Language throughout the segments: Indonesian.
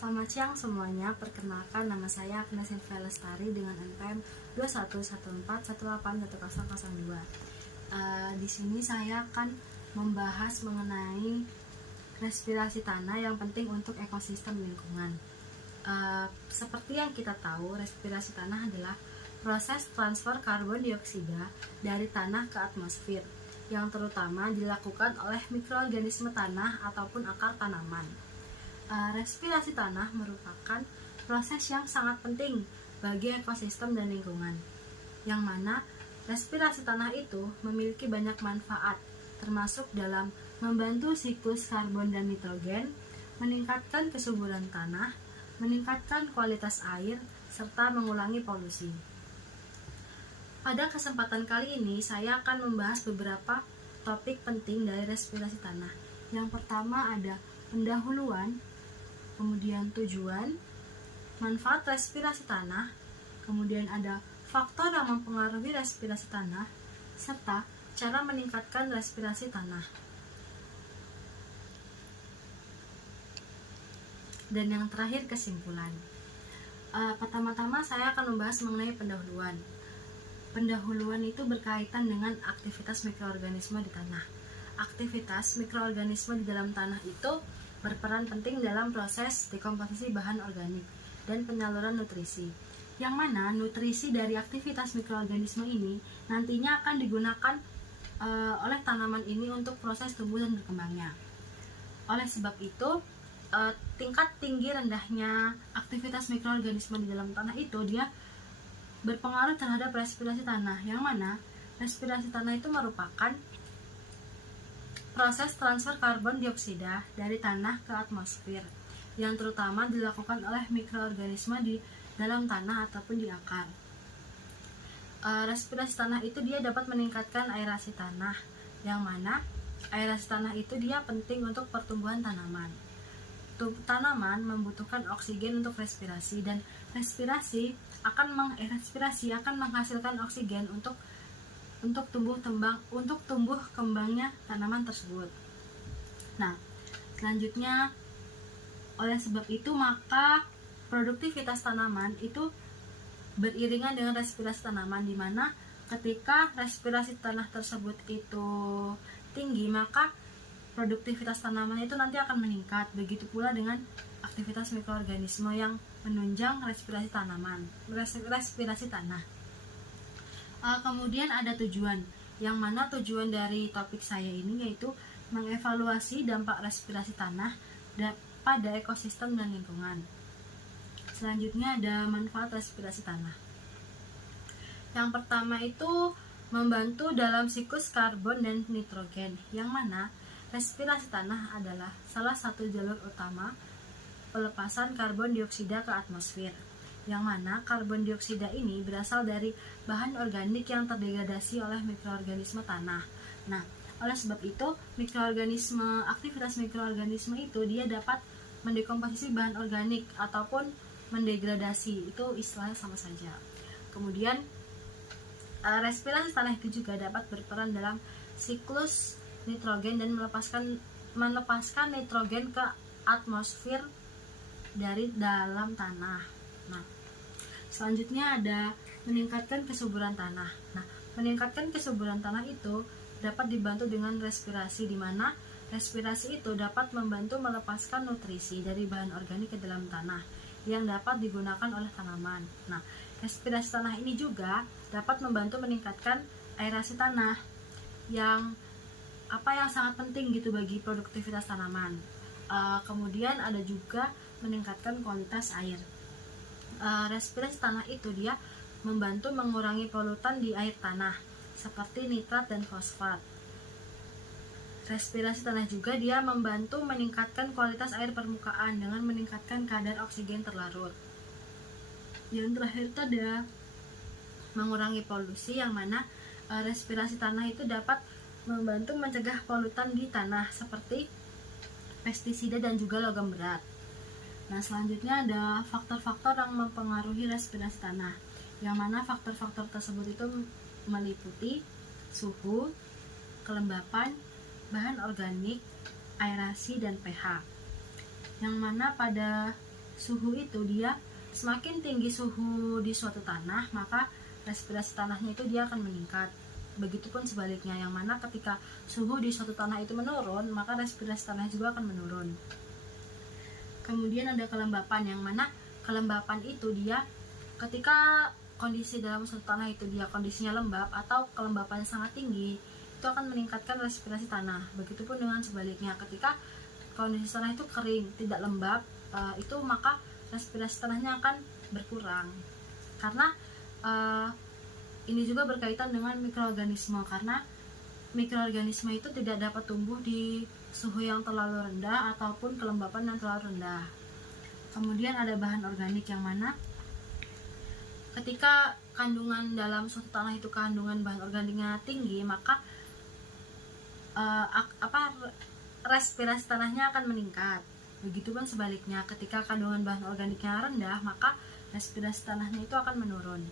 Selamat siang semuanya, perkenalkan nama saya Agnes Silvia Lestari dengan NPM 2114181002. Di sini saya akan membahas mengenai respirasi tanah yang penting untuk ekosistem lingkungan. Seperti yang kita tahu, respirasi tanah adalah proses transfer karbon dioksida dari tanah ke atmosfer yang terutama dilakukan oleh mikroorganisme tanah ataupun akar tanaman. Respirasi tanah merupakan proses yang sangat penting bagi ekosistem dan lingkungan, yang mana respirasi tanah itu memiliki banyak manfaat, termasuk dalam membantu siklus karbon dan nitrogen, meningkatkan kesuburan tanah, meningkatkan kualitas air, serta mengurangi polusi. Pada kesempatan kali ini, saya akan membahas beberapa topik penting dari respirasi tanah. Yang pertama ada pendahuluan, kemudian tujuan, manfaat respirasi tanah, kemudian ada faktor yang mempengaruhi respirasi tanah, serta cara meningkatkan respirasi tanah. Dan yang terakhir kesimpulan. Pertama-tama saya akan membahas mengenai pendahuluan. Pendahuluan itu berkaitan dengan aktivitas mikroorganisme di tanah. Aktivitas mikroorganisme di dalam tanah itu berperan penting dalam proses dekomposisi bahan organik dan penyaluran nutrisi, yang mana nutrisi dari aktivitas mikroorganisme ini nantinya akan digunakan oleh tanaman ini untuk proses tumbuh dan berkembangnya. Oleh sebab itu, tingkat tinggi rendahnya aktivitas mikroorganisme di dalam tanah itu dia berpengaruh terhadap respirasi tanah, yang mana respirasi tanah itu merupakan proses transfer karbon dioksida dari tanah ke atmosfer yang terutama dilakukan oleh mikroorganisme di dalam tanah ataupun di akar. Respirasi tanah itu dia dapat meningkatkan aerasi tanah, yang mana aerasi tanah itu dia penting untuk pertumbuhan tanaman. Tanaman membutuhkan oksigen untuk respirasi, dan respirasi akan menghasilkan oksigen untuk tumbuh kembangnya tanaman tersebut. Nah, selanjutnya oleh sebab itu maka produktivitas tanaman itu beriringan dengan respirasi tanaman, di mana ketika respirasi tanah tersebut itu tinggi, maka produktivitas tanaman itu nanti akan meningkat. Begitu pula dengan aktivitas mikroorganisme yang menunjang respirasi tanah. Kemudian ada tujuan, yang mana tujuan dari topik saya ini yaitu mengevaluasi dampak respirasi tanah pada ekosistem dan lingkungan. Selanjutnya ada manfaat respirasi tanah. Yang pertama itu membantu dalam siklus karbon dan nitrogen, yang mana respirasi tanah adalah salah satu jalur utama pelepasan karbon dioksida ke atmosfer, yang mana karbon dioksida ini berasal dari bahan organik yang terdegradasi oleh mikroorganisme tanah. Nah, oleh sebab itu aktivitas mikroorganisme itu dia dapat mendekomposisi bahan organik ataupun mendegradasi, itu istilahnya sama saja. Kemudian respirasi tanah itu juga dapat berperan dalam siklus nitrogen dan melepaskan nitrogen ke atmosfer dari dalam tanah. Nah, selanjutnya ada meningkatkan kesuburan tanah. Nah, meningkatkan kesuburan tanah itu dapat dibantu dengan respirasi, di mana respirasi itu dapat membantu melepaskan nutrisi dari bahan organik ke dalam tanah yang dapat digunakan oleh tanaman. Nah, respirasi tanah ini juga dapat membantu meningkatkan aerasi tanah yang sangat penting gitu bagi produktivitas tanaman. Kemudian ada juga meningkatkan kualitas air. Respirasi tanah itu dia membantu mengurangi polutan di air tanah seperti nitrat dan fosfat. Respirasi tanah juga dia membantu meningkatkan kualitas air permukaan dengan meningkatkan kadar oksigen terlarut. Yang terakhir itu ada mengurangi polusi, yang mana respirasi tanah itu dapat membantu mencegah polutan di tanah seperti pestisida dan juga logam berat. Nah, selanjutnya ada faktor-faktor yang mempengaruhi respirasi tanah, yang mana faktor-faktor tersebut itu meliputi suhu, kelembapan, bahan organik, aerasi, dan pH. Yang mana pada suhu itu dia semakin tinggi suhu di suatu tanah, maka respirasi tanahnya itu dia akan meningkat. Begitupun sebaliknya, yang mana ketika suhu di suatu tanah itu menurun, maka respirasi tanah juga akan menurun. Kemudian ada kelembapan, yang mana kelembapan itu dia ketika kondisi dalam suatu tanah itu dia kondisinya lembab atau kelembapannya sangat tinggi, itu akan meningkatkan respirasi tanah. Begitupun dengan sebaliknya, ketika kondisi tanah itu kering, tidak lembab, itu maka respirasi tanahnya akan berkurang. Karena ini juga berkaitan dengan mikroorganisme, karena mikroorganisme itu tidak dapat tumbuh di suhu yang terlalu rendah ataupun kelembapan yang terlalu rendah. Kemudian ada bahan organik, yang mana ketika kandungan dalam suatu tanah itu kandungan bahan organiknya tinggi, maka respirasi tanahnya akan meningkat. Begitupun sebaliknya, ketika kandungan bahan organiknya rendah, maka respirasi tanahnya itu akan menurun.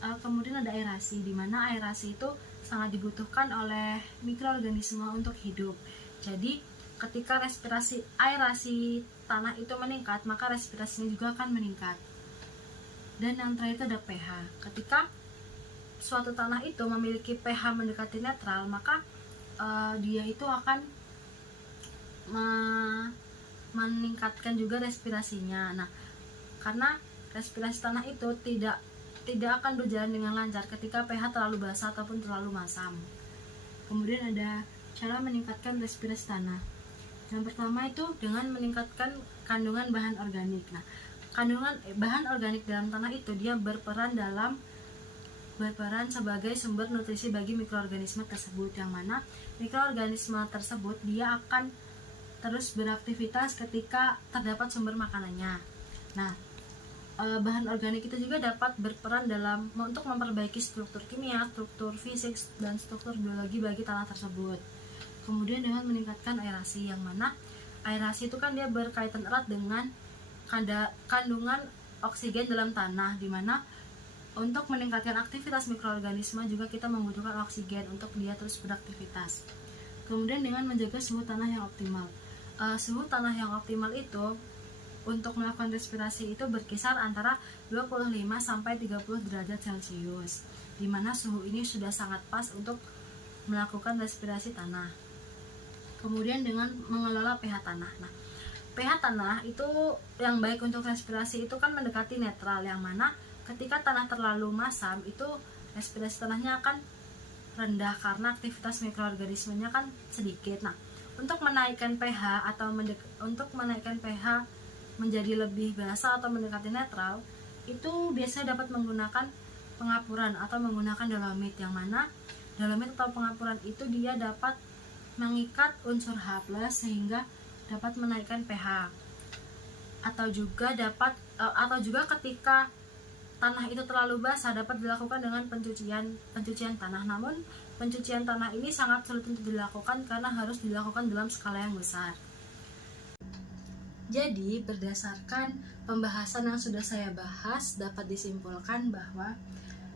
Kemudian ada aerasi, di mana aerasi itu sangat dibutuhkan oleh mikroorganisme untuk hidup. Jadi ketika aerasi tanah itu meningkat, maka respirasinya juga akan meningkat. Dan yang terakhir itu ada pH. Ketika suatu tanah itu memiliki pH mendekati netral, maka dia itu akan meningkatkan juga respirasinya. Nah, karena respirasi tanah itu tidak akan berjalan dengan lancar ketika pH terlalu basah ataupun terlalu masam. Kemudian ada cara meningkatkan respirasi tanah. Yang pertama itu dengan meningkatkan kandungan bahan organik. Nah, kandungan bahan organik dalam tanah itu dia berperan sebagai sumber nutrisi bagi mikroorganisme tersebut, yang mana mikroorganisme tersebut dia akan terus beraktivitas ketika terdapat sumber makanannya. Nah, bahan organik itu juga dapat berperan untuk memperbaiki struktur kimia, struktur fisik, dan struktur biologi bagi tanah tersebut. Kemudian dengan meningkatkan aerasi, yang mana aerasi itu kan dia berkaitan erat dengan kandungan oksigen dalam tanah, di mana untuk meningkatkan aktivitas mikroorganisme juga kita membutuhkan oksigen untuk dia terus beraktivitas. Kemudian dengan menjaga suhu tanah yang optimal. Suhu tanah yang optimal itu untuk melakukan respirasi itu berkisar antara 25 sampai 30 derajat Celcius, di mana suhu ini sudah sangat pas untuk melakukan respirasi tanah. Kemudian dengan mengelola pH tanah. Nah, pH tanah itu yang baik untuk respirasi itu kan mendekati netral, yang mana ketika tanah terlalu masam itu respirasi tanahnya akan rendah karena aktivitas mikroorganismenya kan sedikit. Nah, untuk menaikkan pH menjadi lebih basah atau mendekati netral, itu biasanya dapat menggunakan pengapuran atau menggunakan dolomit, yang mana dolomit atau pengapuran itu dia dapat mengikat unsur H+ sehingga dapat menaikkan pH. Atau juga ketika tanah itu terlalu basah dapat dilakukan dengan pencucian tanah. Namun pencucian tanah ini sangat sulit untuk dilakukan karena harus dilakukan dalam skala yang besar. Jadi berdasarkan pembahasan yang sudah saya bahas, dapat disimpulkan bahwa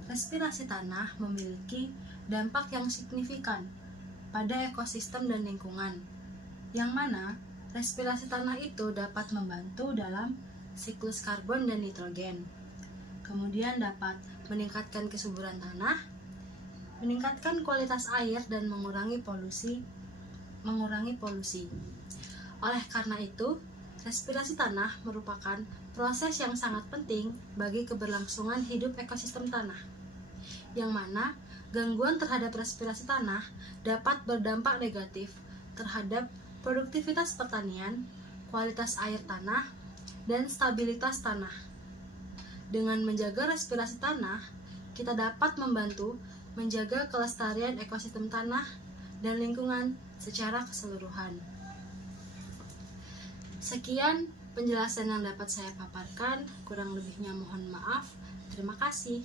respirasi tanah memiliki dampak yang signifikan pada ekosistem dan lingkungan, yang mana respirasi tanah itu dapat membantu dalam siklus karbon dan nitrogen. Kemudian dapat meningkatkan kesuburan tanah, meningkatkan kualitas air, dan mengurangi polusi. Oleh karena itu, respirasi tanah merupakan proses yang sangat penting bagi keberlangsungan hidup ekosistem tanah, yang mana gangguan terhadap respirasi tanah dapat berdampak negatif terhadap produktivitas pertanian, kualitas air tanah, dan stabilitas tanah. Dengan menjaga respirasi tanah, kita dapat membantu menjaga kelestarian ekosistem tanah dan lingkungan secara keseluruhan. Sekian penjelasan yang dapat saya paparkan, kurang lebihnya mohon maaf. Terima kasih.